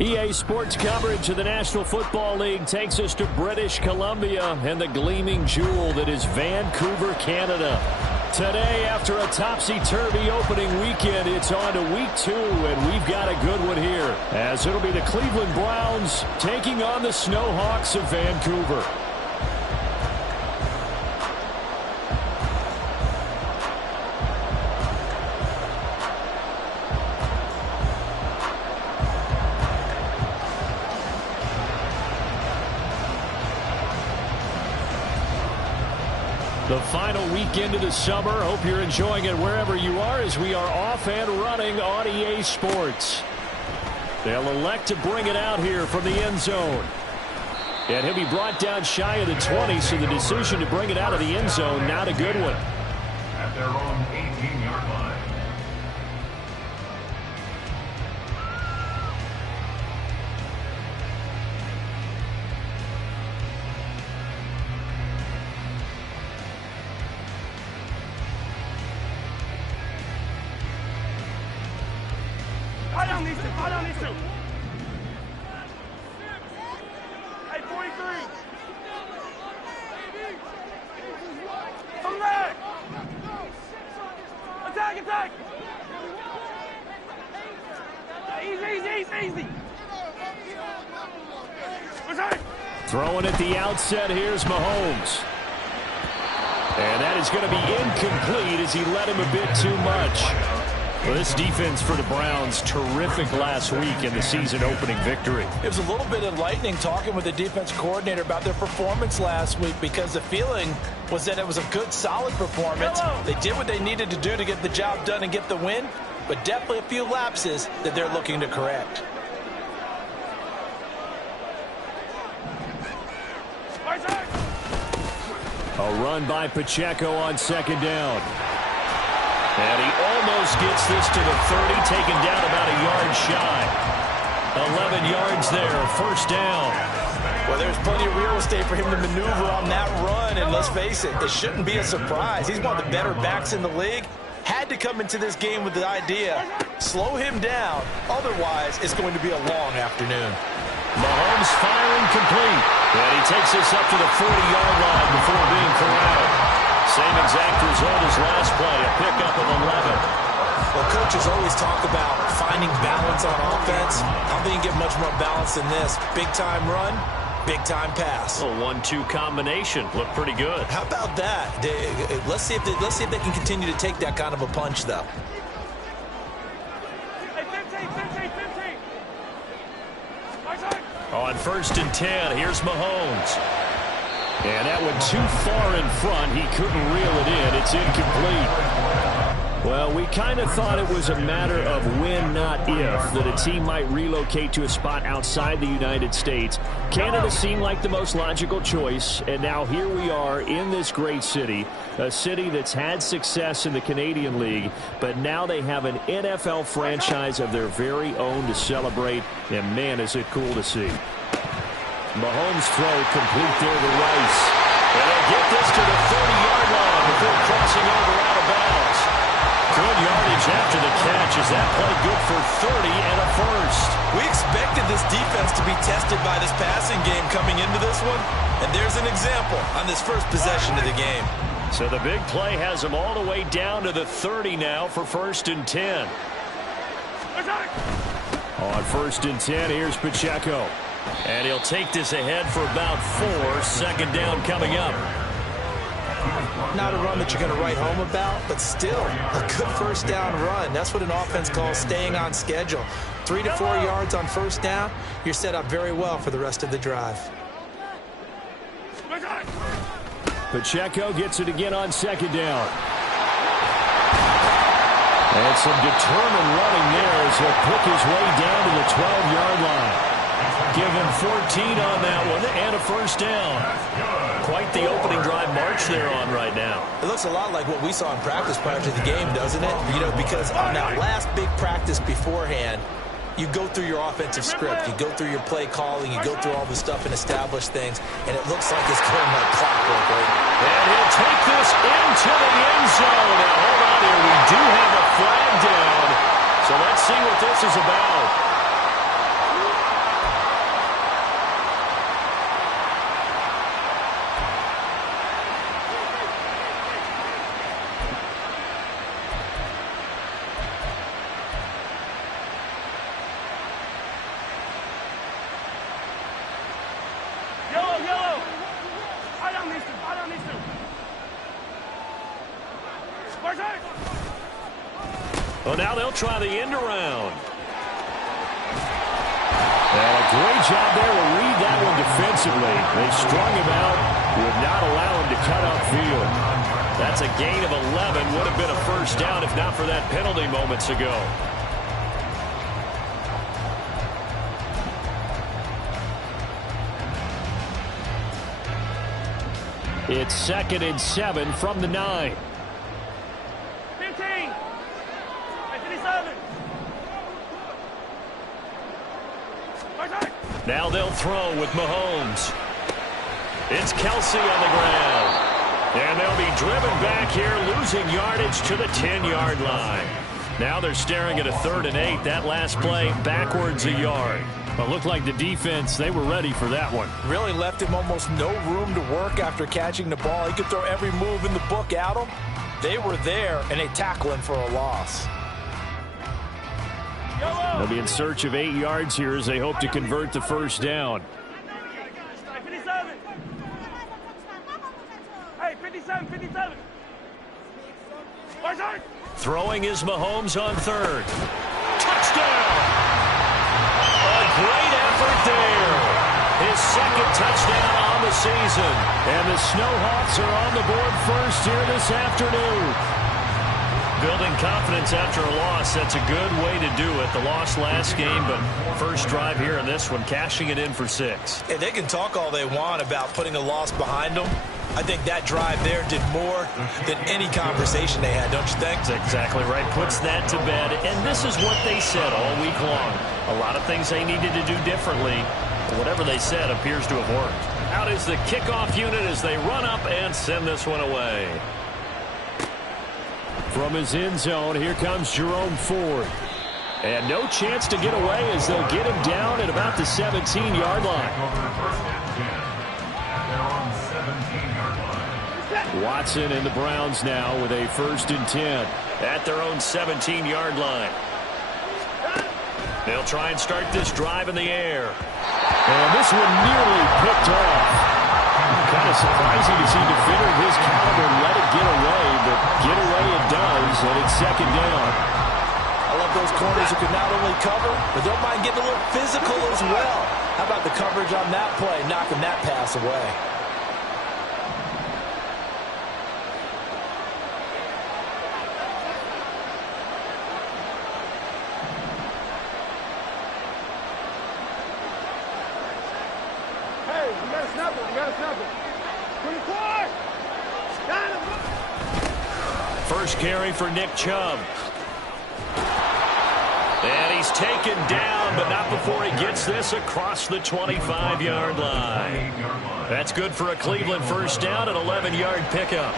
EA Sports coverage of the National Football League takes us to British Columbia and the gleaming jewel that is Vancouver, Canada. Today, after a topsy-turvy opening weekend, it's on to week 2, and we've got a good one here, as it'll be the Cleveland Browns taking on the Snowhawks of Vancouver. The final weekend of the summer. Hope you're enjoying it wherever you are as we are off and running on EA Sports. They'll elect to bring it out here from the end zone. And he'll be brought down shy of the 20, so the decision to bring it out of the end zone, not a good one. At their own 18-yard line. Hold on these two. Hey, 43. Come back. Attack. Easy. Throwing at the outset, here's Mahomes. And that is going to be incomplete as he led him a bit too much. Well, this defense for the Browns, terrific last week in the season-opening victory. It was a little bit enlightening talking with the defense coordinator about their performance last week, because the feeling was that it was a good, solid performance. They did what they needed to do to get the job done and get the win, but definitely a few lapses that they're looking to correct. A run by Pacheco on second down. And he almost gets this to the 30, taken down about a yard shy. 11 yards there, first down. Well, there's plenty of real estate for him to maneuver on that run, and let's face it, it shouldn't be a surprise. He's one of the better backs in the league. Had to come into this game with the idea, slow him down, otherwise it's going to be a long afternoon. Mahomes firing complete. And he takes this up to the 40-yard line before being corralled. Same exact result as last play, a pickup of 11. Well, coaches always talk about finding balance on offense. I don't think you get much more balance than this. Big-time run, big-time pass. A 1-2 combination. Looked pretty good. How about that? Let's see if they can continue to take that kind of a punch, though. Hey, 15. On 1st and 10, here's Mahomes. And that went too far in front. He couldn't reel it in. It's incomplete. Well, we kind of thought it was a matter of when, not if, that a team might relocate to a spot outside the United States. Canada seemed like the most logical choice, and now here we are in this great city, a city that's had success in the Canadian League, but now they have an NFL franchise of their very own to celebrate, and man, is it cool to see. Mahomes' throw complete there to Rice. And they'll get this to the 30-yard line before crossing over out of bounds. Good yardage after the catch. Is that play good for 30 and a first? We expected this defense to be tested by this passing game coming into this one, and there's an example on this first possession of the game. So the big play has them all the way down to the 30 now for 1st and 10. On 1st and 10, here's Pacheco. And he'll take this ahead for about 4. Second down coming up. Not a run that you're going to write home about, but still a good first down run. That's what an offense calls staying on schedule. 3 to 4 yards on first down, you're set up very well for the rest of the drive. Pacheco gets it again on second down. And some determined running there as he'll pick his way down to the 12-yard line. Give him 14 on that one and a first down. Quite the opening drive march they're on right now. It looks a lot like what we saw in practice prior to the game, doesn't it? You know, because on that last big practice beforehand, you go through your offensive script, you go through your play calling, you go through all the stuff and establish things, and it looks like it's going like clockwork, right? And he'll take this into the end zone. Now, hold on here. We do have a flag down. So let's see what this is about. Well, now they'll try the end around. And a great job there to read that one defensively. They strung him out, would not allow him to cut upfield. That's a gain of 11. Would have been a first down if not for that penalty moments ago. It's 2nd and 7 from the 9. 15. 57. Now they'll throw with Mahomes. It's Kelsey on the ground. And they'll be driven back here, losing yardage to the 10-yard line. Now they're staring at a 3rd and 8. That last play backwards a yard. But looked like the defense, they were ready for that one. Really left him almost no room to work after catching the ball. He could throw every move in the book at him. They were there, and they tackle him for a loss. They'll be in search of 8 yards here as they hope to convert the first down. 57. Hey, 57, 57. Throwing is Mahomes on 3rd. Touchdown! A great effort there. His 2nd touchdown on the season. And the Snowhawks are on the board first here this afternoon. Building confidence after a loss, that's a good way to do it. The loss last game, but first drive here in this one, cashing it in for 6. Hey, they can talk all they want about putting a loss behind them. I think that drive there did more than any conversation they had, don't you think? That's exactly right. Puts that to bed, and this is what they said all week long. A lot of things they needed to do differently. Whatever they said appears to have worked. Out is the kickoff unit as they run up and send this one away. From his end zone, here comes Jerome Ford. And no chance to get away as they'll get him down at about the 17-yard line. Watson and the Browns now with a 1st and 10 at their own 17-yard line. They'll try and start this drive in the air. And this one nearly picked off. Kind of surprising to see a defender of his caliber let it get away, but get away it does, and it's 2nd down. I love those corners who can not only cover, but don't mind getting a little physical as well. How about the coverage on that play, knocking that pass away? First carry for Nick Chubb. And he's taken down, but not before he gets this across the 25-yard line. That's good for a Cleveland first down, an 11-yard pickup.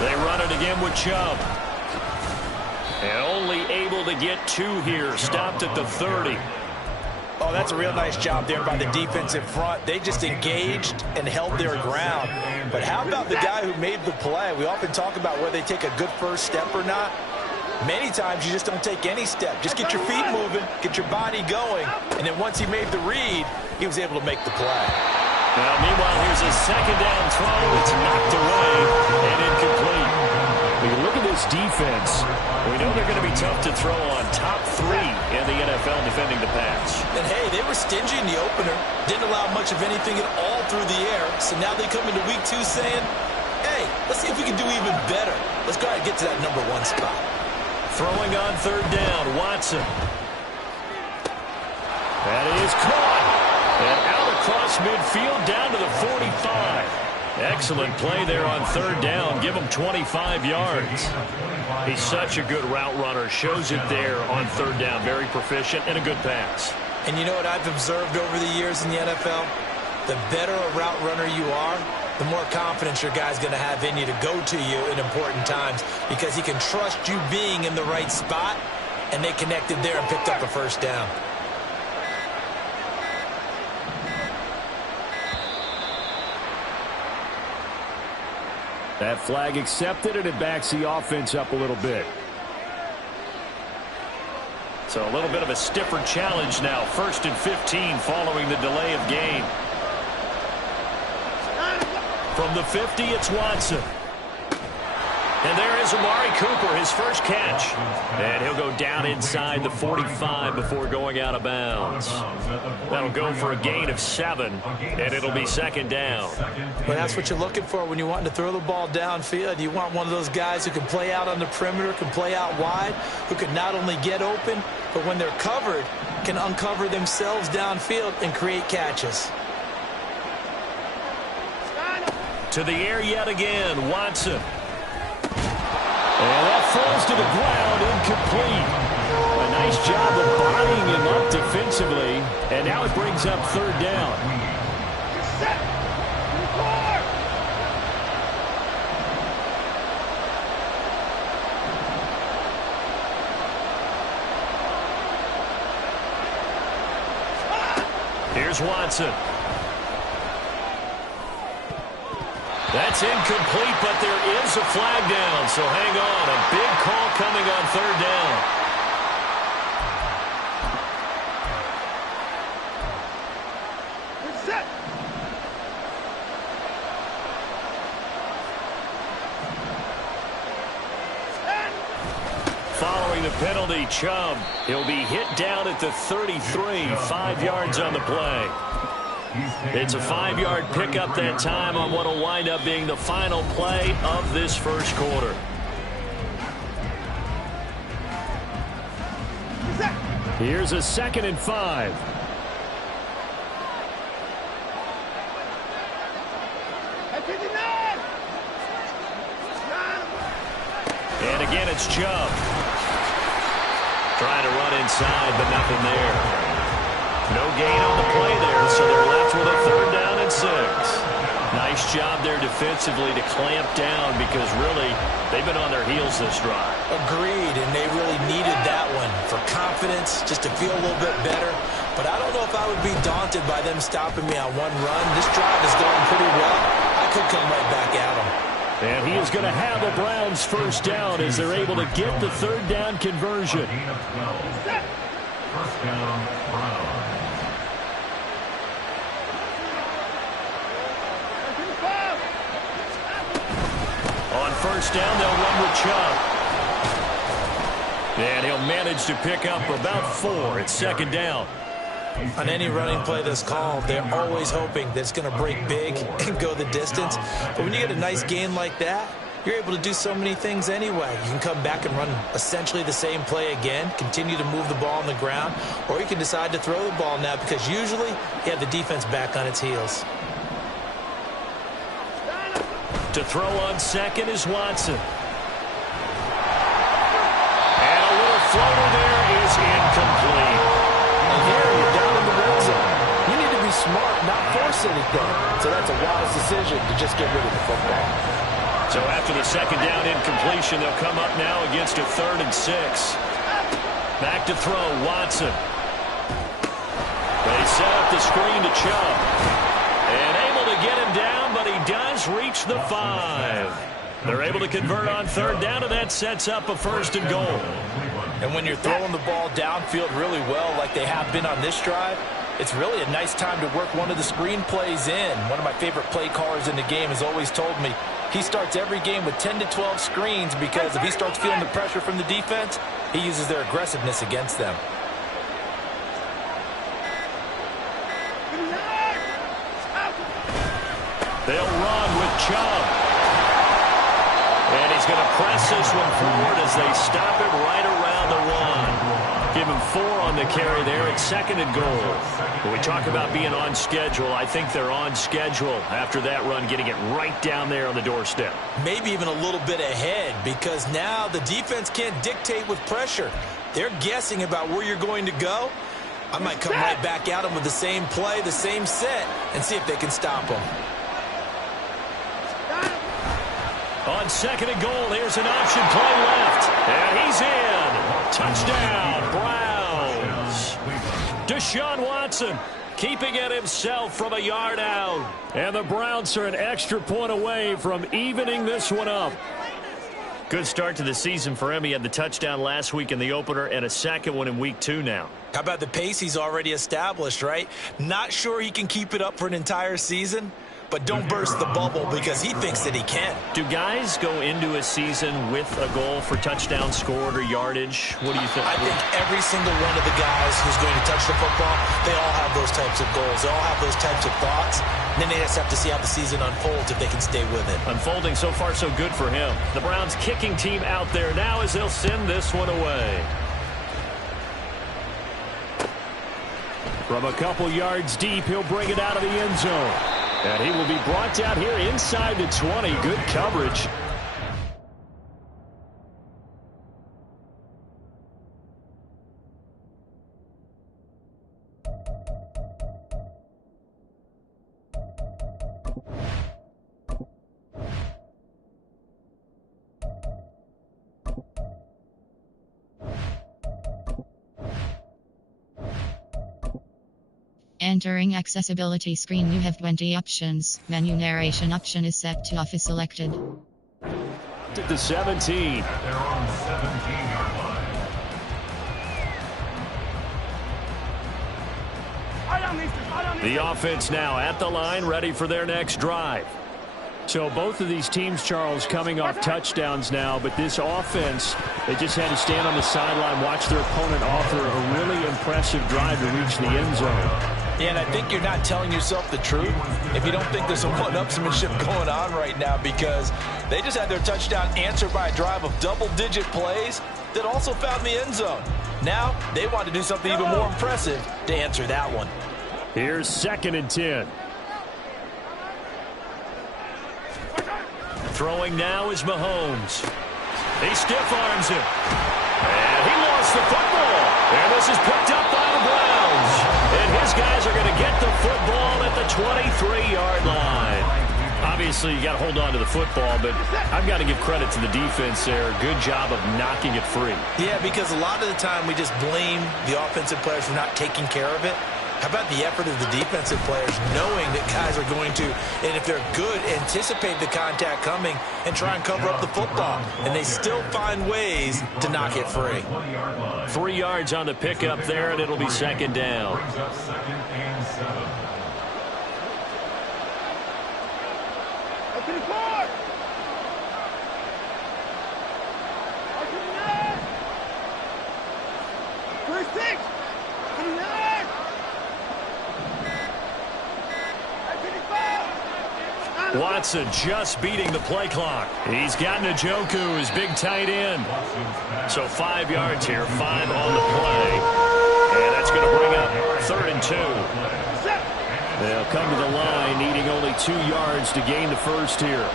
They run it again with Chubb. And only able to get 2 here. Stopped at the 30. Oh, that's a real nice job there by the defense in front. They just engaged and held their ground. But how about the guy who made the play? We often talk about whether they take a good first step or not. Many times you just don't take any step. Just get your feet moving, get your body going. And then once he made the read, he was able to make the play. Now, meanwhile, here's a 2nd down throw. It's knocked away and incomplete. When you look at this defense, we know they're going to be tough to throw on. Top 3 in the NFL defending the pass. And, hey, they were stingy in the opener. Didn't allow much of anything at all through the air. So now they come into week 2 saying, hey, let's see if we can do even better. Let's go ahead and get to that number 1 spot. Throwing on 3rd down, Watson. That is caught. And out across midfield down to the 45. Excellent play there on 3rd down. Give him 25 yards. He's such a good route runner. Shows it there on 3rd down. Very proficient and a good pass. And you know what I've observed over the years in the NFL? The better a route runner you are, the more confidence your guy's going to have in you to go to you in important times because he can trust you being in the right spot, and they connected there and picked up a first down. That flag accepted, and it backs the offense up a little bit. So a little bit of a stiffer challenge now. 1st and 15 following the delay of game. From the 50, it's Watson. And there is Amari Cooper, his first catch. And he'll go down inside the 45 before going out of bounds. That'll go for a gain of 7, and it'll be 2nd down. Well, that's what you're looking for when you want to throw the ball downfield. You want one of those guys who can play out on the perimeter, can play out wide, who can not only get open, but when they're covered, can uncover themselves downfield and create catches. To the air yet again, Watson. And that falls to the ground, incomplete. A nice job of bodying him up defensively, and now it brings up 3rd down. Here's Watson. That's incomplete, but there is a flag down, so hang on. A big call coming on 3rd down. Following the penalty, Chubb. He'll be hit down at the 33, 5 yards on the play. It's a 5-yard pickup that time on what will wind up being the final play of this first quarter. Here's a 2nd and 5. And again, it's Chubb. Trying to run inside, but nothing there. No gain on the play there, so they're left with a 3rd down and 6. Nice job there defensively to clamp down because really they've been on their heels this drive. Agreed, and they really needed that one for confidence, just to feel a little bit better. But I don't know if I would be daunted by them stopping me on one run. This drive is going pretty well. I could come right back at them. And he is going to have a Browns 1st down as they're able to get the 3rd down conversion. 1st down, Browns. On 1st down, they'll run with Chubb. And he'll manage to pick up about 4. It's 2nd down. On any running play that's called, they're always hoping that it's going to break big and go the distance. But when you get a nice gain like that, you're able to do so many things anyway. You can come back and run essentially the same play again, continue to move the ball on the ground, or you can decide to throw the ball now because usually you have the defense back on its heels. To throw on 2nd is Watson. And a little floater there is incomplete. And here you're down in the red zone. You need to be smart, not force anything. So that's a wise decision to just get rid of the football. So after the 2nd down incompletion, they'll come up now against a 3rd and 6. Back to throw, Watson. They set up the screen to Chubb. And able to get him down, but he does reach the 5. They're able to convert on 3rd down, and that sets up a 1st and goal. And when you're throwing the ball downfield really well like they have been on this drive, it's really a nice time to work one of the screen plays in. One of my favorite play callers in the game has always told me he starts every game with 10 to 12 screens because if he starts feeling the pressure from the defense, he uses their aggressiveness against them. They'll run with Chubb. And he's going to press this one forward as they stop it right around the 1. Give him 4 on the carry there. It's 2nd and goal. When we talk about being on schedule, I think they're on schedule after that run, getting it right down there on the doorstep. Maybe even a little bit ahead because now the defense can't dictate with pressure. They're guessing about where you're going to go. I might come right back at them with the same play, the same set, and see if they can stop them. On 2nd and goal, here's an option play left. And he's in. Touchdown, Browns. Deshaun Watson. keeping it himself from a yard out. And the Browns are an extra point away from evening this one up. Good start to the season for him. He had the touchdown last week in the opener and a second one in week 2 now. How about the pace he's already established, right? Not sure he can keep it up for an entire season, but don't burst the bubble because he thinks that he can. Do guys go into a season with a goal for touchdown scored or yardage? What do you think? I think every single one of the guys who's going to touch the football, they all have those types of goals. They all have those types of thoughts. And then they just have to see how the season unfolds if they can stay with it. Unfolding so far so good for him. The Browns kicking team out there now as they'll send this one away. From a couple yards deep, he'll bring it out of the end zone. And he will be brought down here inside the 20. Good coverage. Entering accessibility screen, you have 20 options. Menu narration option is set to off is selected. To the 17. At their own 17-yard line. The offense now at the line, ready for their next drive. So both of these teams, Charles, coming off touchdowns now, but this offense, they just had to stand on the sideline, watch their opponent offer a really impressive drive to reach the end zone. Yeah, and I think you're not telling yourself the truth if you don't think there's some one-upsmanship going on right now, because they just had their touchdown answered by a drive of double-digit plays that also found the end zone. Now they want to do something even more impressive to answer that one. Here's 2nd and 10. Throwing now is Mahomes. He stiff-arms him. And he lost the football. And this is picked up by the Browns. And his guys are going to get the football at the 23-yard line. Obviously, you got to hold on to the football, but I've got to give credit to the defense there. Good job of knocking it free. Yeah, because a lot of the time we just blame the offensive players for not taking care of it. How about the effort of the defensive players knowing that guys are going to, and if they're good, anticipate the contact coming and try and cover up the football. And they still find ways to knock it free. 3 yards on the pickup there, and it'll be 2nd down. Brings up 2nd and 7. Watson just beating the play clock. He's got Njoku, his big tight end. So 5 yards here, 5 on the play. And that's going to bring up 3rd and 2. They'll come to the line, needing only 2 yards to gain the first here.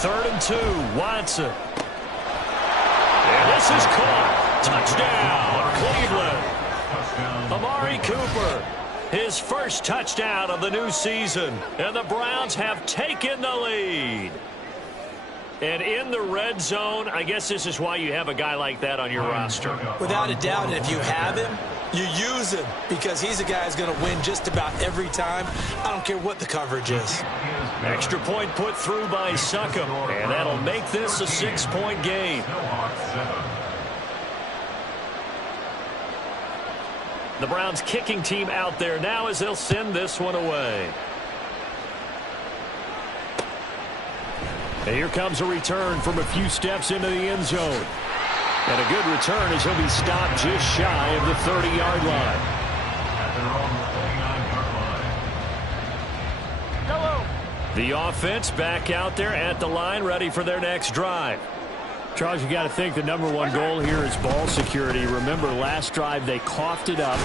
Third and 2, Watson. And this is caught. Touchdown, Cleveland. Amari Cooper, his first touchdown of the new season. And the Browns have taken the lead. And in the red zone, I guess this is why you have a guy like that on your roster. Without a doubt, and if you have him, you use him, because he's a guy who's going to win just about every time. I don't care what the coverage is. Extra point put through by Succop, and that'll make this a 6-point game. The Browns kicking team out there now as they'll send this one away. And here comes a return from a few steps into the end zone. And a good return as he'll be stopped just shy of the 30-yard line. At their own 39-yard line. The offense back out there at the line, ready for their next drive. Charles, you got to think the #1 goal here is ball security. Remember, last drive they coughed it up,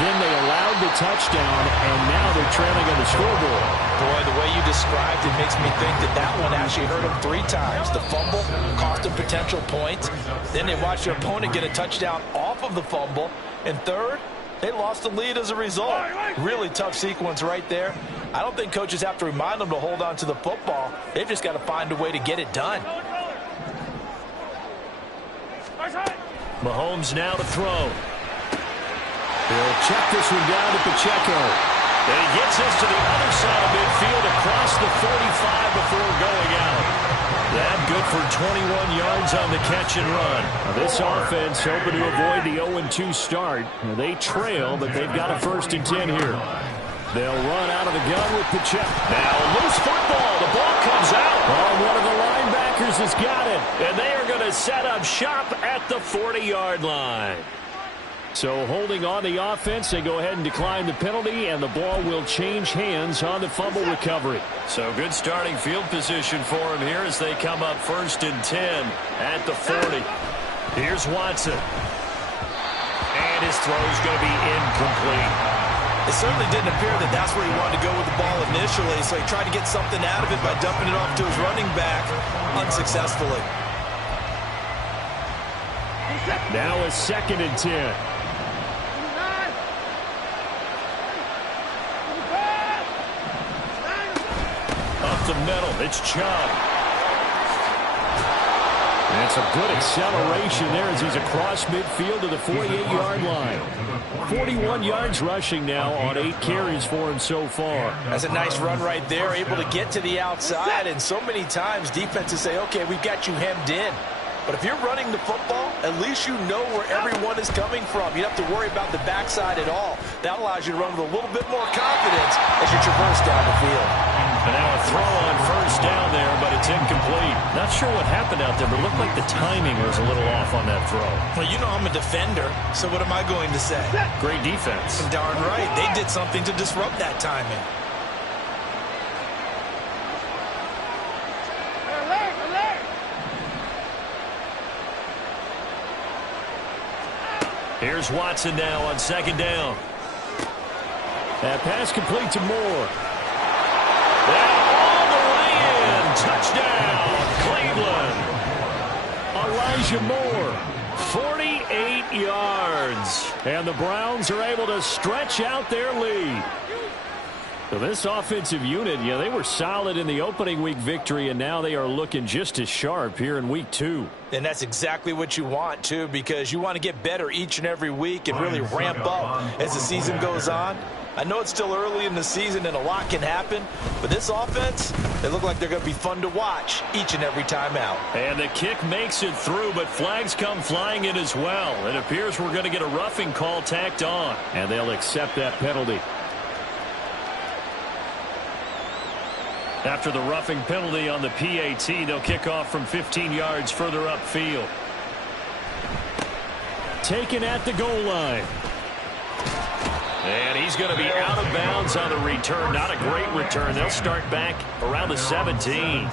then they allowed the touchdown, and now they're trailing on the scoreboard. Boy, the way you described it makes me think that that one actually hurt them 3 times. The fumble cost them potential points. Then they watched their opponent get a touchdown off of the fumble. And third, they lost the lead as a result. Really tough sequence right there. I don't think coaches have to remind them to hold on to the football. They've just got to find a way to get it done. Mahomes now to throw. He'll check this one down to Pacheco. And he gets this to the other side of midfield across the 45 before going out. That good for 21 yards on the catch and run. Now this offense hoping to avoid the 0-2 start. Now they trail, but they've got a 1st and 10 here. They'll run out of the gun with Pacheco. Now loose football. The ball comes out. Oh, one of the linebackers has got it. And they are going to set up shop at the 40-yard line. So holding on the offense, they go ahead and decline the penalty, and the ball will change hands on the fumble recovery. So good starting field position for him here as they come up 1st and 10 at the 40. Here's Watson. And his throw is going to be incomplete. It certainly didn't appear that that's where he wanted to go with the ball initially, so he tried to get something out of it by dumping it off to his running back unsuccessfully. Now a 2nd and 10. Up the middle, it's Chubb. And it's a good acceleration there as he's across midfield to the 48-yard line. 41 yards rushing now on 8 carries for him so far. That's a nice run right there, able to get to the outside, and so many times defenses say, okay, we've got you hemmed in. But if you're running the football, at least you know where everyone is coming from. You don't have to worry about the backside at all. That allows you to run with a little bit more confidence as you traverse down the field. And now a throw on 1st down there, but it's incomplete. Not sure what happened out there, but it looked like the timing was a little off on that throw. Well, you know I'm a defender, so what am I going to say? Great defense. Darn right. They did something to disrupt that timing. Here's Watson now on 2nd down. That pass complete to Moore. And all the way in. Touchdown, Cleveland. Elijah Moore, 48 yards. And the Browns are able to stretch out their lead. So this offensive unit, they were solid in the opening week victory, and now they are looking just as sharp here in week 2. And that's exactly what you want, too, because you want to get better each and every week and really ramp up as the season goes on. I know it's still early in the season and a lot can happen, but this offense, they look like they're going to be fun to watch each and every time out. And the kick makes it through, but flags come flying in as well. It appears we're going to get a roughing call tacked on. And they'll accept that penalty. After the roughing penalty on the PAT, they'll kick off from 15 yards further upfield. Taken at the goal line. And he's going to be out of bounds on the return. Not a great return. They'll start back around the 17.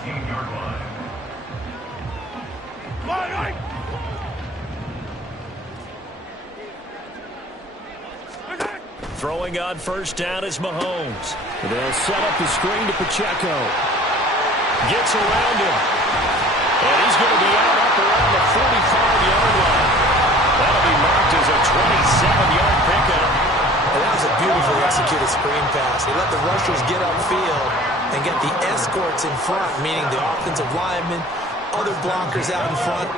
Throwing on 1st down is Mahomes. They'll set up the screen to Pacheco. Gets around him. And he's going to be out up around the 45-yard line. That'll be marked as a 27-yard pickup. And that was a beautifully executed screen pass. They let the rushers get upfield and get the escorts in front, meaning the offensive linemen, other blockers out in front,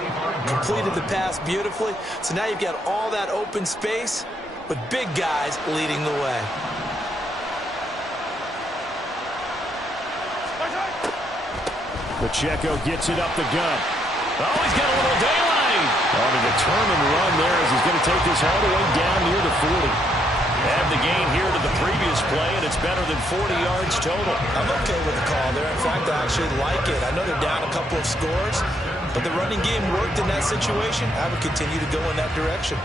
completed the pass beautifully. So now you've got all that open space with big guys leading the way. Pacheco gets it up the gut. Oh, he's got a little daylight. On a determined run there as he's going to take this all the way down near the 40. Add the gain here to the previous play, and it's better than 40 yards total. I'm okay with the call there. In fact, I actually like it. I know they're down a couple of scores, but the running game worked in that situation. I would continue to go in that direction.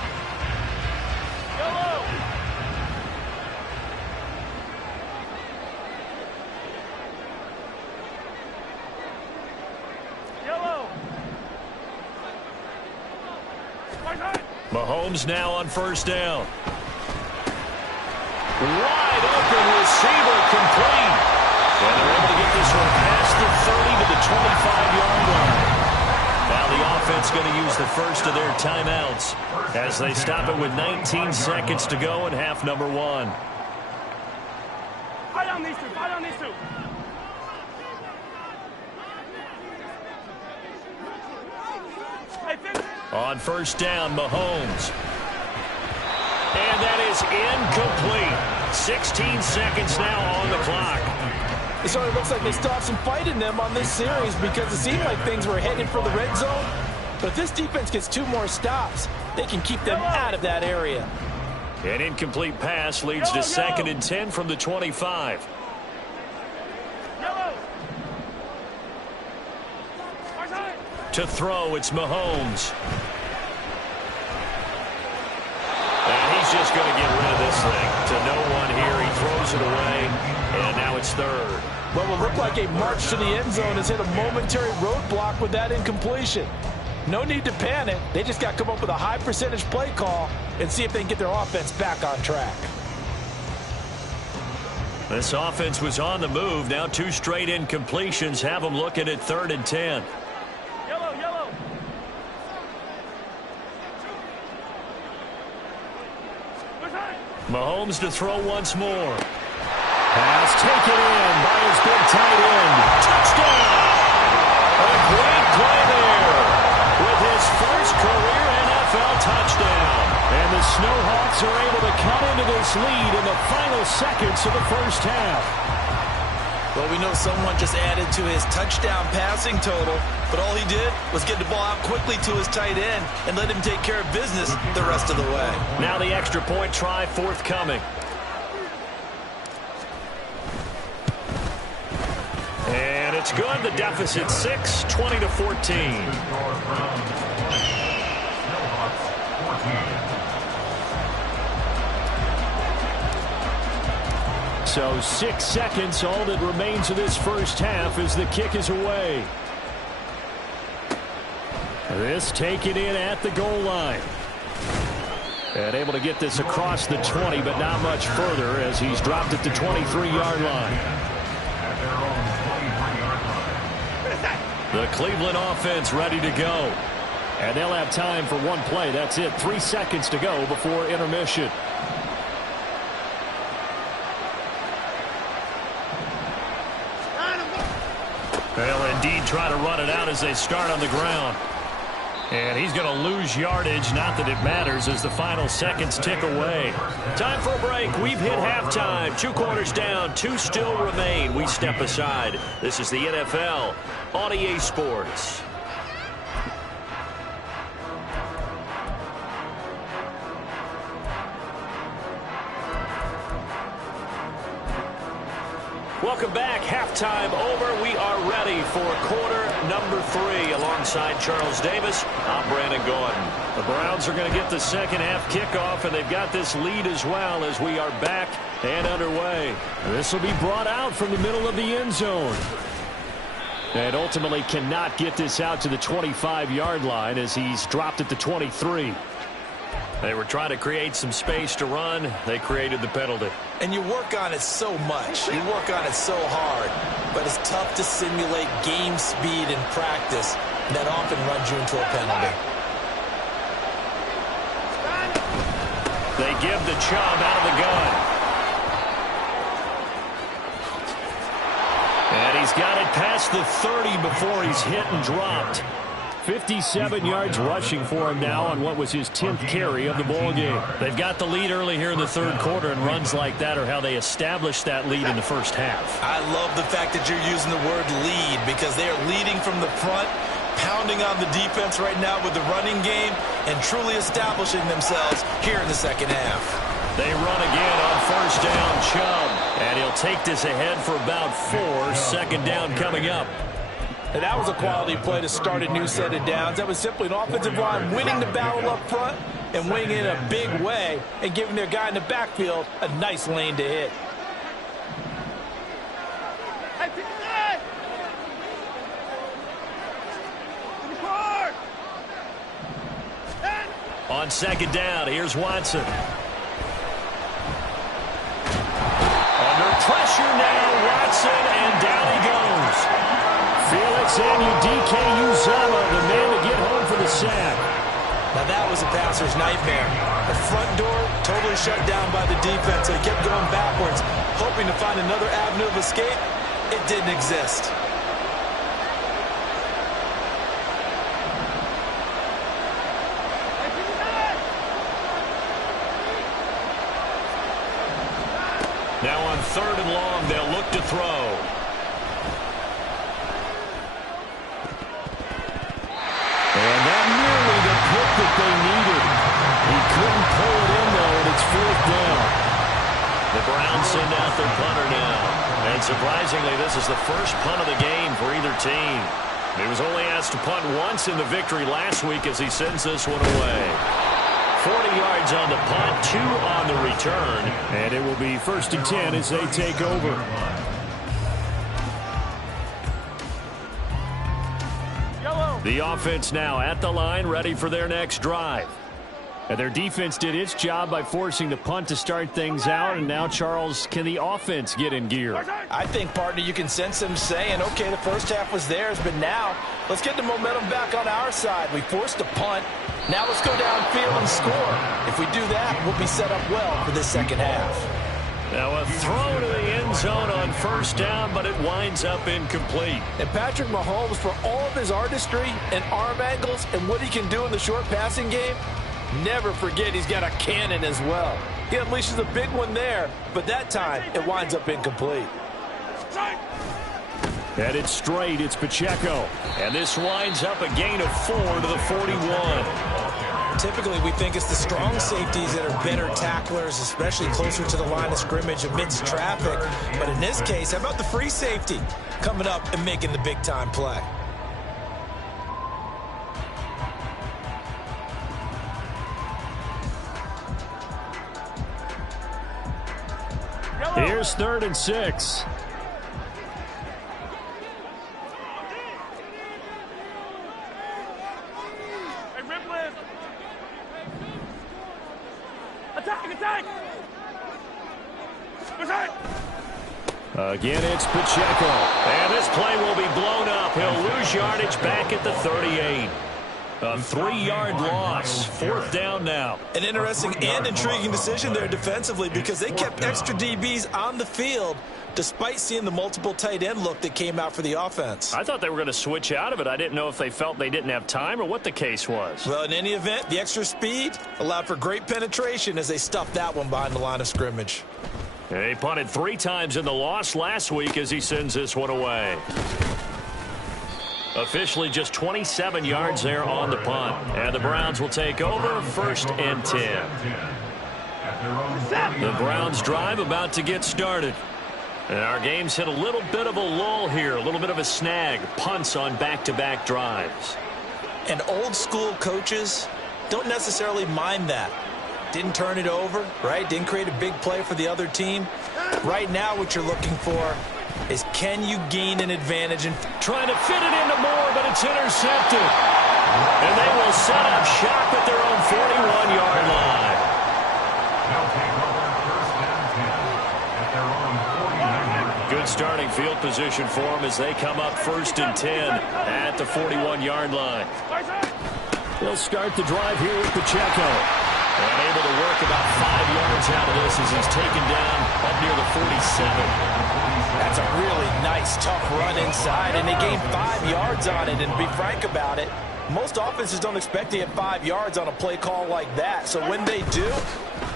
Mahomes now on 1st down. Wide open receiver complete. And they're able to get this one past the 30 to the 25-yard line. Now the offense going to use the first of their timeouts as they stop it with 19 seconds to go in half number 1. Fight on these two. Fight on these two. On first down, Mahomes. And that is incomplete. 16 seconds now on the clock. It sort of looks like they still have some fight in them on this series because it seemed like things were headed for the red zone. But if this defense gets 2 more stops, they can keep them out of that area. An incomplete pass leads to 2nd and 10 from the 25. To throw, it's Mahomes. And he's just going to get rid of this thing. To no one here. He throws it away, and now it's 3rd. What will look like a march to the end zone has hit a momentary roadblock with that incompletion. No need to panic. They just got to come up with a high percentage play call and see if they can get their offense back on track. This offense was on the move. Now 2 straight incompletions have them looking at 3rd and 10. Yellow. Mahomes to throw once more. Pass taken in by his big tight end. Touchdown! A great play there with his first career NFL touchdown. And the Snowhawks are able to cut into this lead in the final seconds of the first half. Well, we know someone just added to his touchdown passing total, but all he did was get the ball out quickly to his tight end and let him take care of business the rest of the way. Now the extra point try forthcoming. And it's good. The deficit 6, 20-14. So 6 seconds, all that remains of this first half as the kick is away. This taken in at the goal line. And able to get this across the 20, but not much further as he's dropped it to 23-yard line. The Cleveland offense ready to go. And they'll have time for one play. That's it. 3 seconds to go before intermission. They'll indeed try to run it out as they start on the ground. And he's going to lose yardage. Not that it matters as the final seconds tick away. Time for a break. We've hit halftime. 2 quarters down. 2 still remain. We step aside. This is the NFL on EA Sports. Welcome back. Halftime over. We are ready for quarter number 3. Alongside Charles Davis, I'm Brandon Gordon. The Browns are going to get the second half kickoff, and they've got this lead as well as we are back and underway. This will be brought out from the middle of the end zone. And ultimately cannot get this out to the 25-yard line as he's dropped at the 23. They were trying to create some space to run. They created the penalty. And you work on it so much. You work on it so hard. But it's tough to simulate game speed in practice. That often runs you into a penalty. They give the Chubb out of the gun. And he's got it past the 30 before he's hit and dropped. 57 yards rushing for him now on what was his 10th carry of the ball game. They've got the lead early here in the third quarter, and runs like that are how they established that lead in the first half. I love the fact that you're using the word lead because they are leading from the front, pounding on the defense right now with the running game, and truly establishing themselves here in the second half. They run again on first down, Chubb, and he'll take this ahead for about 4. Second down coming up. And that was a quality play to start a new set of downs. That was simply an offensive line winning the battle up front and winning in a big way and giving their guy in the backfield a nice lane to hit. On second down, here's Watson. Under pressure now, Watson, and down he goes. Felix Anudike-Uzomah, the man to get home for the sack. Now that was a passer's nightmare. The front door totally shut down by the defense. They kept going backwards, hoping to find another avenue of escape. It didn't exist. Now on 3rd and long, they'll look to throw. And that nearly the pick that they needed. He couldn't pull it in, though, and it's 4th down. The Browns send out their punter now. And surprisingly, this is the first punt of the game for either team. He was only asked to punt once in the victory last week as he sends this one away. 40 yards on the punt, 2 on the return. And it will be 1st and 10 as they take over. The offense now at the line, ready for their next drive. And their defense did its job by forcing the punt to start things out. And now, Charles, can the offense get in gear? I think, partner, you can sense them saying, okay, the first half was theirs, but now let's get the momentum back on our side. We forced a punt. Now let's go downfield and score. If we do that, we'll be set up well for this second half. Now a throw to the end zone on 1st down, but it winds up incomplete. And Patrick Mahomes, for all of his artistry and arm angles and what he can do in the short passing game, never forget he's got a cannon as well. He unleashes a big one there, but that time it winds up incomplete. Headed straight, it's Pacheco. And this winds up a gain of 4 to the 41. Typically, we think it's the strong safeties that are better tacklers, especially closer to the line of scrimmage amidst traffic. But in this case, how about the free safety coming up and making the big-time play? Here's 3rd and 6. Again, it's Pacheco. And this play will be blown up. He'll lose yardage back at the 38. A 3-yard loss. 4th down now. An interesting and intriguing decision there defensively because they kept extra DBs on the field despite seeing the multiple tight end look that came out for the offense. I thought they were going to switch out of it. I didn't know if they felt they didn't have time or what the case was. Well, in any event, the extra speed allowed for great penetration as they stuffed that one behind the line of scrimmage. He punted 3 times in the loss last week as he sends this one away. Officially just 27 yards there on the punt. And the Browns will take over 1st and 10. The Browns drive about to get started. And our game's hit a little bit of a lull here, a little bit of a snag. Punts on back-to-back drives. And old school coaches don't necessarily mind that. Didn't turn it over, right? Didn't create a big play for the other team. Right now what you're looking for is can you gain an advantage and trying to fit it into Moore, but it's intercepted. And they will set up shop at their own 41-yard line. Good starting field position for them as they come up 1st and 10 at the 41-yard line. They'll start the drive here with Pacheco. And able to work about 5 yards out of this as he's taken down up near the 47. That's a really nice, tough run inside, and they gained 5 yards on it. And to be frank about it, most offenses don't expect to get 5 yards on a play call like that. So when they do,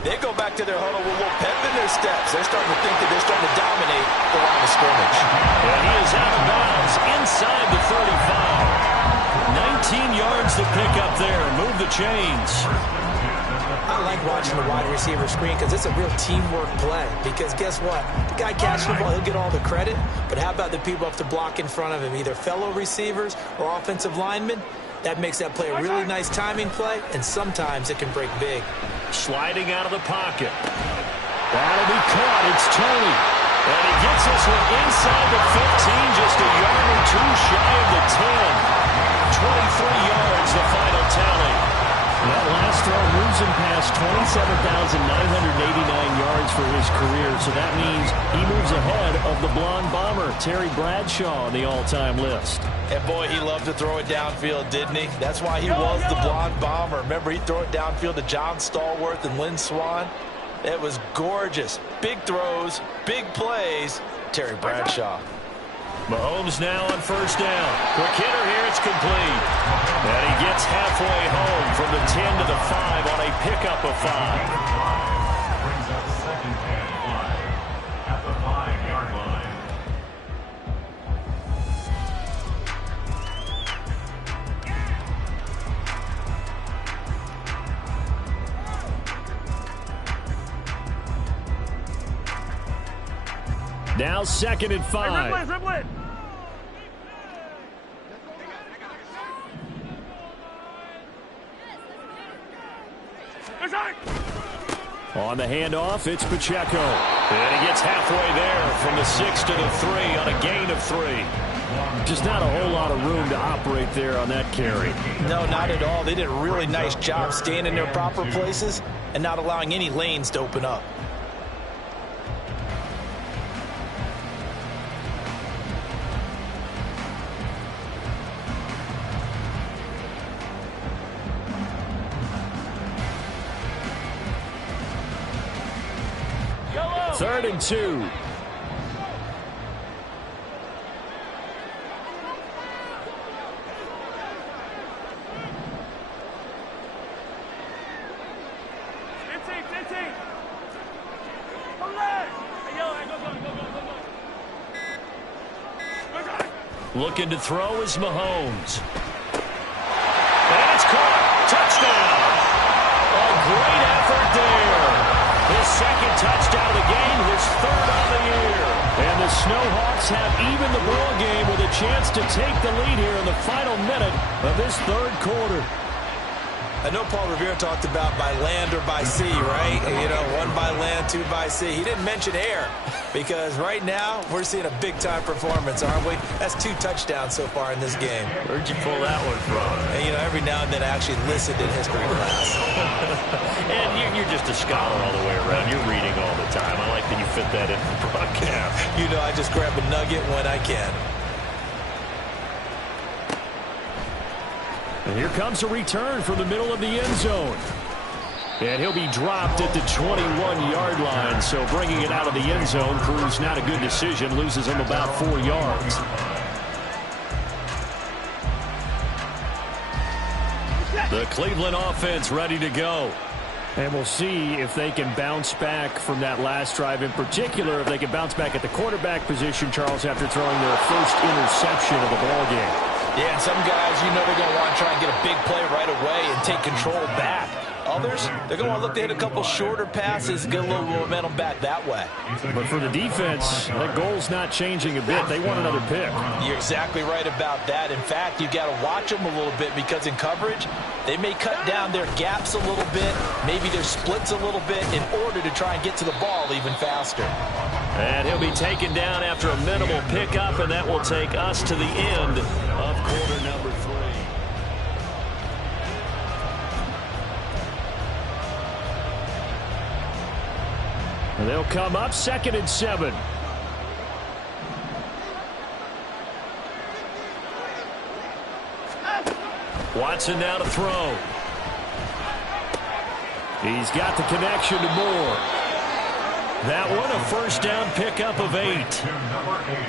they go back to their huddle with a little pep in their steps. They're starting to think that they're starting to dominate the line of scrimmage. And he is out of bounds inside the 35. 19 yards to pick up there. Move the chains. I like watching the wide receiver screen because it's a real teamwork play. Because guess what? The guy catching the ball, he'll get all the credit. But how about the people up to block in front of him, either fellow receivers or offensive linemen? That makes that play a really nice timing play, and sometimes it can break big. Sliding out of the pocket. That'll be caught. It's Tony. And he gets this one inside the 15, just a yard or 2 shy of the 10. 23 yards, the final tally. That last throw moves him past 27,989 yards for his career, so that means he moves ahead of the blonde bomber, Terry Bradshaw, on the all-time list. And boy, he loved to throw it downfield, didn't he? That's why he was the blonde bomber. Remember, he'd throw it downfield to John Stallworth and Lynn Swann. It was gorgeous. Big throws, big plays. Terry Bradshaw. Mahomes now on 1st down. Quick hitter here, it's complete. And he gets halfway home from the 10 to the 5 on a pickup of 5. Now 2nd and 5. Dribble it. On the handoff, it's Pacheco. And he gets halfway there from the 6 to the 3 on a gain of 3. Just not a whole lot of room to operate there on that carry. No, not at all. They did a really nice job staying in their proper places and not allowing any lanes to open up. Third and 2. Looking to throw is Mahomes. And it's caught. Touchdown. A great effort there. His 2nd touchdown of the game, his 3rd on the year. And the Snowhawks have even the ball game with a chance to take the lead here in the final minute of this 3rd quarter. I know Paul Revere talked about by land or by sea, right? You know, 1 by land, 2 by sea. He didn't mention air because right now we're seeing a big-time performance, aren't we? That's 2 touchdowns so far in this game. Where'd you pull that one from? And, you know, every now and then I actually listened in history class. And you're just a scholar all the way around. You're reading all the time. I like that you fit that in the broadcast. You know, I just grab a nugget when I can. And here comes a return from the middle of the end zone. And he'll be dropped at the 21-yard line. So bringing it out of the end zone proves not a good decision. Loses him about 4 yards. The Cleveland offense ready to go. And we'll see if they can bounce back from that last drive. In particular, if they can bounce back at the quarterback position, Charles, after throwing their first interception of the ballgame. Yeah, and some guys, you know they're going to want to try and get a big play right away and take control back. Others, they're going to want to look to hit a couple shorter passes, get a little momentum back that way. But for the defense, that goal's not changing a bit. They want another pick. You're exactly right about that. In fact, you've got to watch them a little bit because in coverage, they may cut down their gaps a little bit, maybe their splits a little bit in order to try and get to the ball even faster. And he'll be taken down after a minimal pickup, and that will take us to the end of quarter number 3. And they'll come up 2nd and 7. Watson now to throw. He's got the connection to Moore. That one, a first down pickup of 8.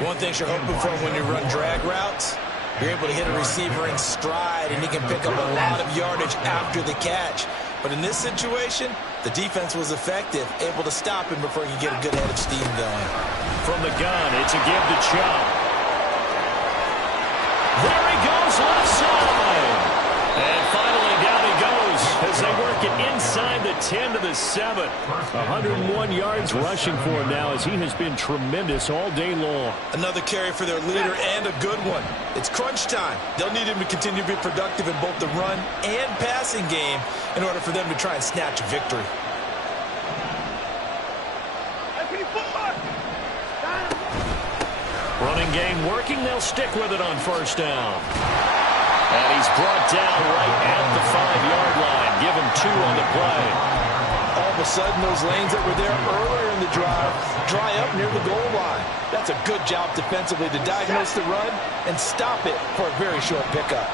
One thing you're hoping for when you run drag routes, you're able to hit a receiver in stride, and he can pick up a lot of yardage after the catch. But in this situation, the defense was effective, able to stop him before he could get a good head of steam going. From the gun, it's a give to Chubb. There he goes, left side. And finally down he goes as they work it inside the 10 to the 7. 101 yards rushing for him now as he has been tremendous all day long. Another carry for their leader and a good one. It's crunch time. They'll need him to continue to be productive in both the run and passing game in order for them to try and snatch a victory. Running game working. They'll stick with it on first down. And he's brought down right at the 5-yard line. Give him 2 on the play. All of a sudden, those lanes that were there earlier in the drive dry up near the goal line. That's a good job defensively to diagnose the run and stop it for a very short pickup.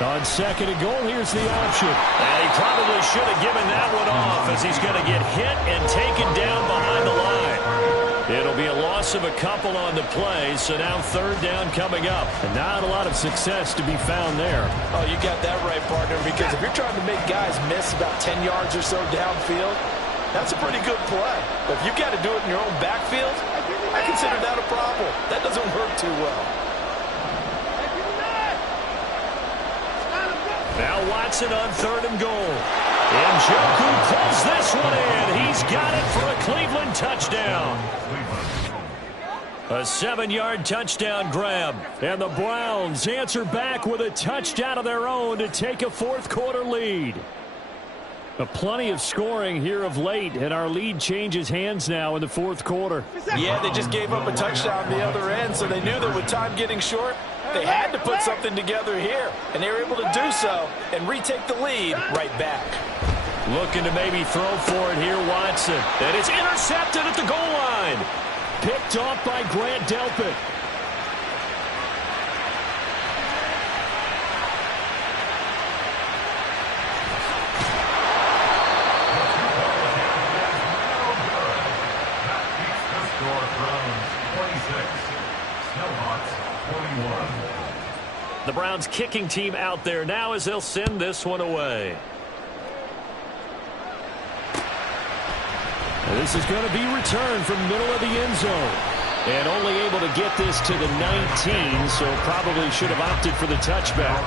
On 2nd and goal, here's the option. And he probably should have given that one off as he's going to get hit and taken down behind the line. It'll be a loss of a couple on the play, so now 3rd down coming up. And not a lot of success to be found there. Oh, you got that right, partner, because if you're trying to make guys miss about 10 yards or so downfield, that's a pretty good play. But if you've got to do it in your own backfield, I consider that a problem. That doesn't work too well. Now Watson on 3rd and goal. Njoku pulls this one in. He's got it for a Cleveland touchdown. A 7-yard touchdown grab. And the Browns answer back with a touchdown of their own to take a 4th quarter lead. Plenty of scoring here of late, and our lead changes hands now in the 4th quarter. Yeah, they just gave up a touchdown on the other end, so they knew that with time getting short, they had to put something together here, and they were able to do so and retake the lead right back. Looking to maybe throw for it here, Watson. And it's intercepted at the goal line. Picked off by Grant Delpit. The Browns kicking team out there now as they'll send this one away. And this is going to be returned from middle of the end zone. And only able to get this to the 19, so probably should have opted for the touchback.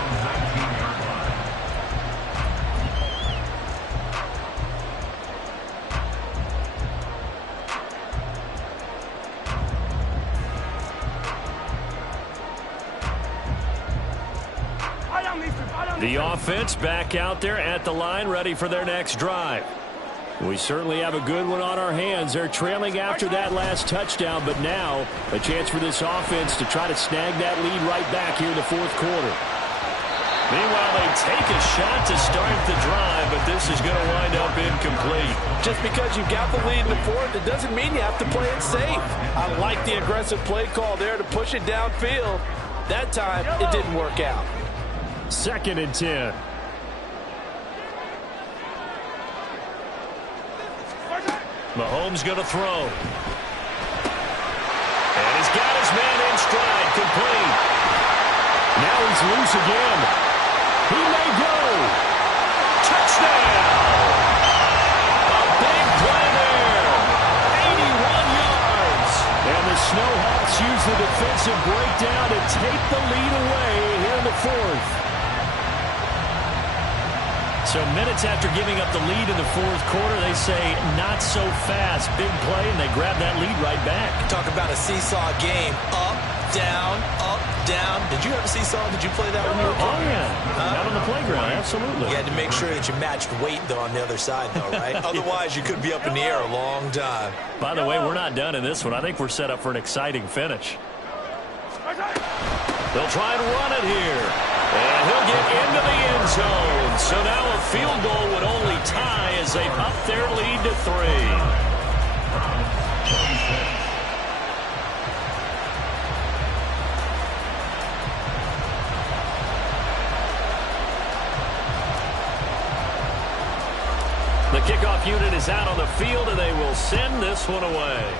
The offense back out there at the line, ready for their next drive. We certainly have a good one on our hands. They're trailing after that last touchdown, but now a chance for this offense to try to snag that lead right back here in the 4th quarter. Meanwhile, they take a shot to start the drive, but this is going to wind up incomplete. Just because you've got the lead in the 4th, it doesn't mean you have to play it safe. I like the aggressive play call there to push it downfield. That time, it didn't work out. 2nd and 10. Mahomes going to throw. And he's got his man in stride, complete. Now he's loose again. He may go. Touchdown! A big play there. 81 yards. And the Snowhawks use the defensive breakdown to take the lead away here in the 4th. So minutes after giving up the lead in the 4th quarter, they say not so fast. Big play, and they grab that lead right back. Talk about a seesaw game. Up, down, up, down. Did you have a seesaw? Did you play that when you were a kid? Oh, yeah. Out on the playground, absolutely. You had to make sure that you matched weight, though, on the other side, though, right? Otherwise, you could be up in the air a long time. By the way, we're not done in this one. I think we're set up for an exciting finish. They'll try and run it here. And he'll get into the end zone. So now a field goal would only tie as they've upped their lead to 3. The kickoff unit is out on the field, and they will send this one away.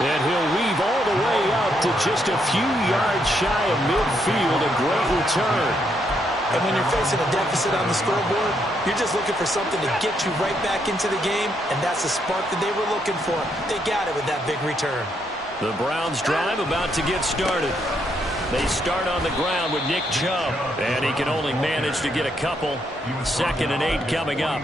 And he'll weave all the way up to just a few yards shy of midfield. A great return. And when you're facing a deficit on the scoreboard, you're just looking for something to get you right back into the game, and that's the spark that they were looking for. They got it with that big return. The Browns drive about to get started. They start on the ground with Nick Chubb, and he can only manage to get a couple. 2nd and 8 coming up.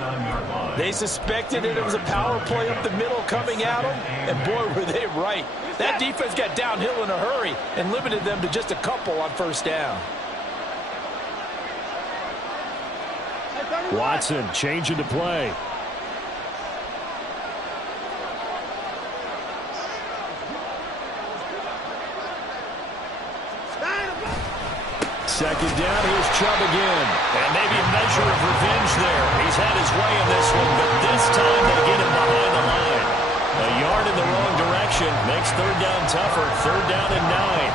They suspected it was a power play up the middle coming at them, and boy, were they right. That defense got downhill in a hurry and limited them to just a couple on 1st down. Watson changing to play. Second down, here's Chubb again. And maybe a measure of revenge there. He's had his way in this one, but this time they get him behind the line. A yard in the wrong direction makes 3rd down tougher. 3rd down and 9.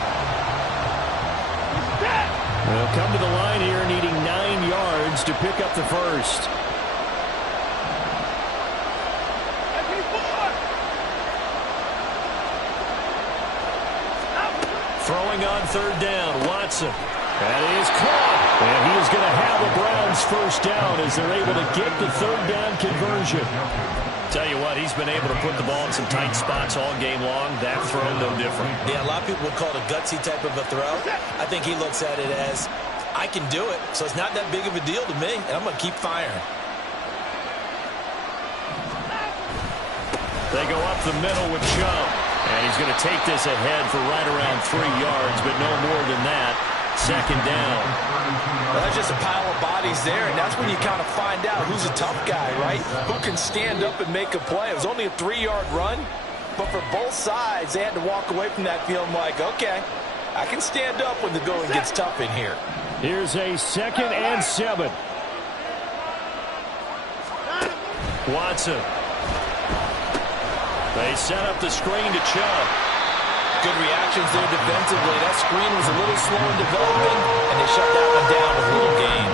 They'll come to the line here needing 9 yards to pick up the 1st. Throwing on 3rd down, Watson. That is caught. And he is going to have the Browns first down as they're able to get the third down conversion. Tell you what, he's been able to put the ball in some tight spots all game long. That throw, no different. Yeah, a lot of people would call it a gutsy type of a throw. I think he looks at it as, I can do it, so it's not that big of a deal to me, and I'm going to keep firing. They go up the middle with Chubb. And he's going to take this ahead for right around 3 yards, but no more than that. Second down. Well, that's just a pile of bodies there, and that's when you kind of find out who's a tough guy, right? Who can stand up and make a play. It was only a 3-yard run, but for both sides, they had to walk away from that feeling like, okay, I can stand up when the going gets tough in here. Here's a 2nd and 7. Watson. They set up the screen to Chubb. Good reactions there defensively. That screen was a little slow in developing, and they shut that one down with a little gain.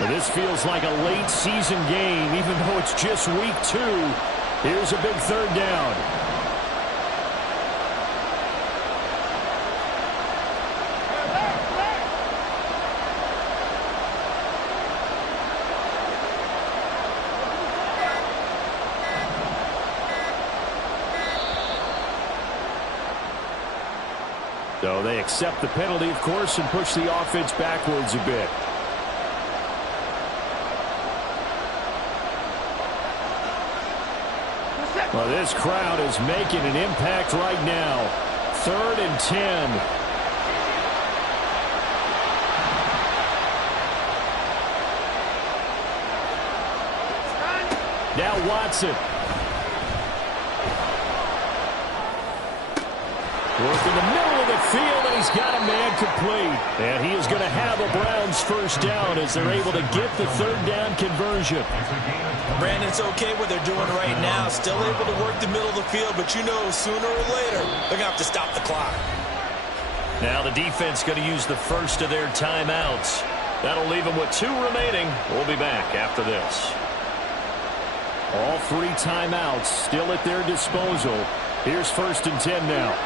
Well, this feels like a late season game, even though it's just week 2. Here's a big third down. So they accept the penalty, of course, and push the offense backwards a bit. Well, this crowd is making an impact right now. 3rd and 10. Now Watson. Work in the middle of the field, and he's got a man complete. And he is going to have a Browns first down as they're able to get the third down conversion. Brandon, it's okay what they're doing right now. Still able to work the middle of the field, but you know sooner or later they're going to have to stop the clock. Now the defense going to use the first of their timeouts. That'll leave them with 2 remaining. We'll be back after this. All 3 timeouts still at their disposal. Here's 1st and 10 now.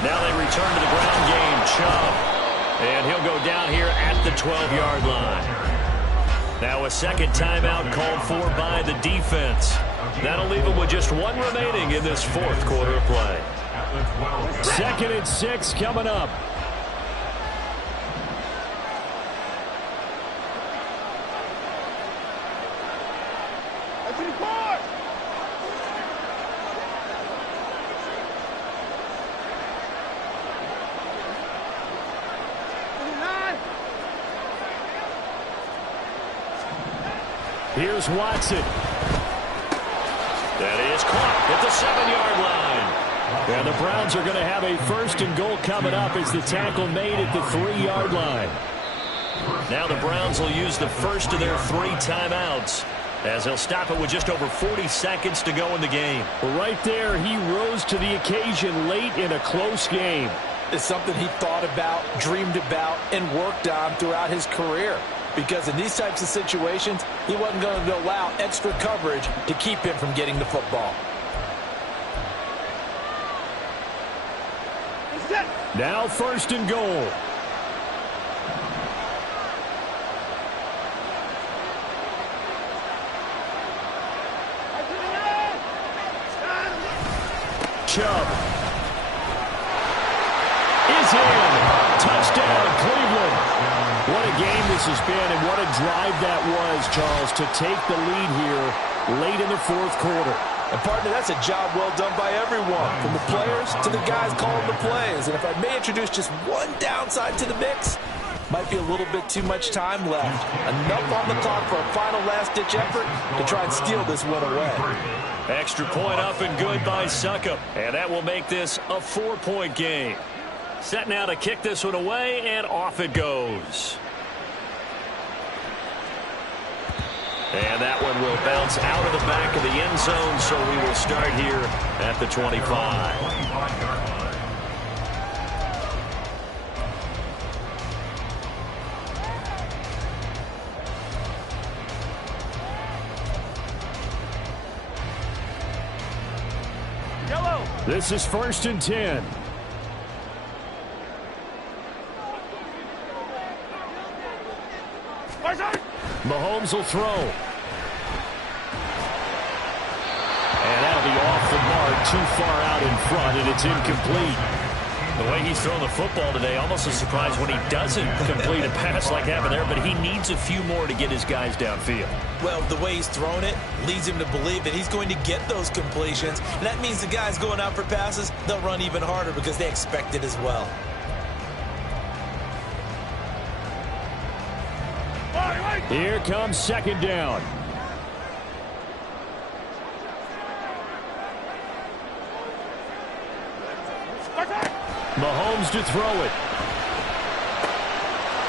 Now they return to the ground game. Chubb. And he'll go down here at the 12-yard line. Now a second timeout called for by the defense. That'll leave them with just 1 remaining in this 4th quarter of play. 2nd and 6 coming up. Here's Watson. That is caught at the 7-yard line. And the Browns are going to have a 1st and goal coming up as the tackle made at the 3-yard line. Now the Browns will use the first of their 3 timeouts as they'll stop it with just over 40 seconds to go in the game. Right there, he rose to the occasion late in a close game. It's something he thought about, dreamed about, and worked on throughout his career. Because in these types of situations, he wasn't going to allow extra coverage to keep him from getting the football. Now 1st and goal. Chubb is in. Touchdown, Cleveland. What a game this has been, and what a drive that was, Charles, to take the lead here late in the 4th quarter. And, partner, that's a job well done by everyone, from the players to the guys calling the plays. And if I may introduce just one downside to the mix, might be a little bit too much time left. Enough on the clock for a final last-ditch effort to try and steal this one away. Extra point up and good by Succop. And that will make this a 4-point game. Set now to kick this one away, and off it goes. And that one will bounce out of the back of the end zone, so we will start here at the 25. This is 1st and 10. Mahomes will throw. And that'll be off the mark, too far out in front, and it's incomplete. The way he's throwing the football today, almost a surprise when he doesn't complete a pass like happened there, but he needs a few more to get his guys downfield. Well, the way he's thrown it leads him to believe that he's going to get those completions. And that means the guys going out for passes, they'll run even harder because they expect it as well. Here comes 2nd down. Mahomes to throw it.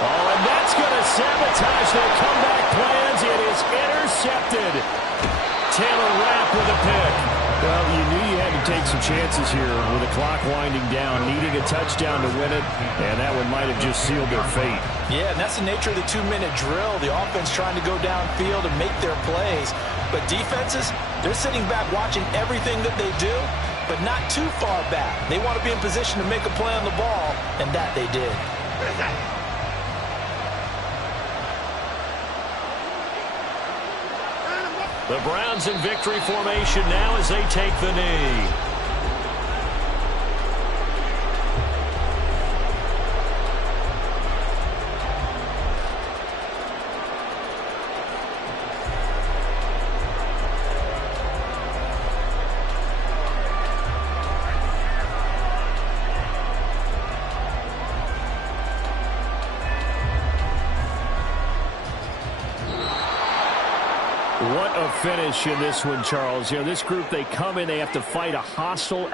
Oh, and that's going to sabotage their comeback plans. It is intercepted. Taylor Rapp with a pick. Well, you knew you had to take some chances here with the clock winding down, needing a touchdown to win it, and that one might have just sealed their fate. Yeah, and that's the nature of the 2-minute drill. The offense trying to go downfield and make their plays. But defenses, they're sitting back watching everything that they do, but not too far back. They want to be in position to make a play on the ball, and that they did. The Browns in victory formation now as they take the knee. What a finish in this one, Charles. You know, this group, they come in, they have to fight a hostile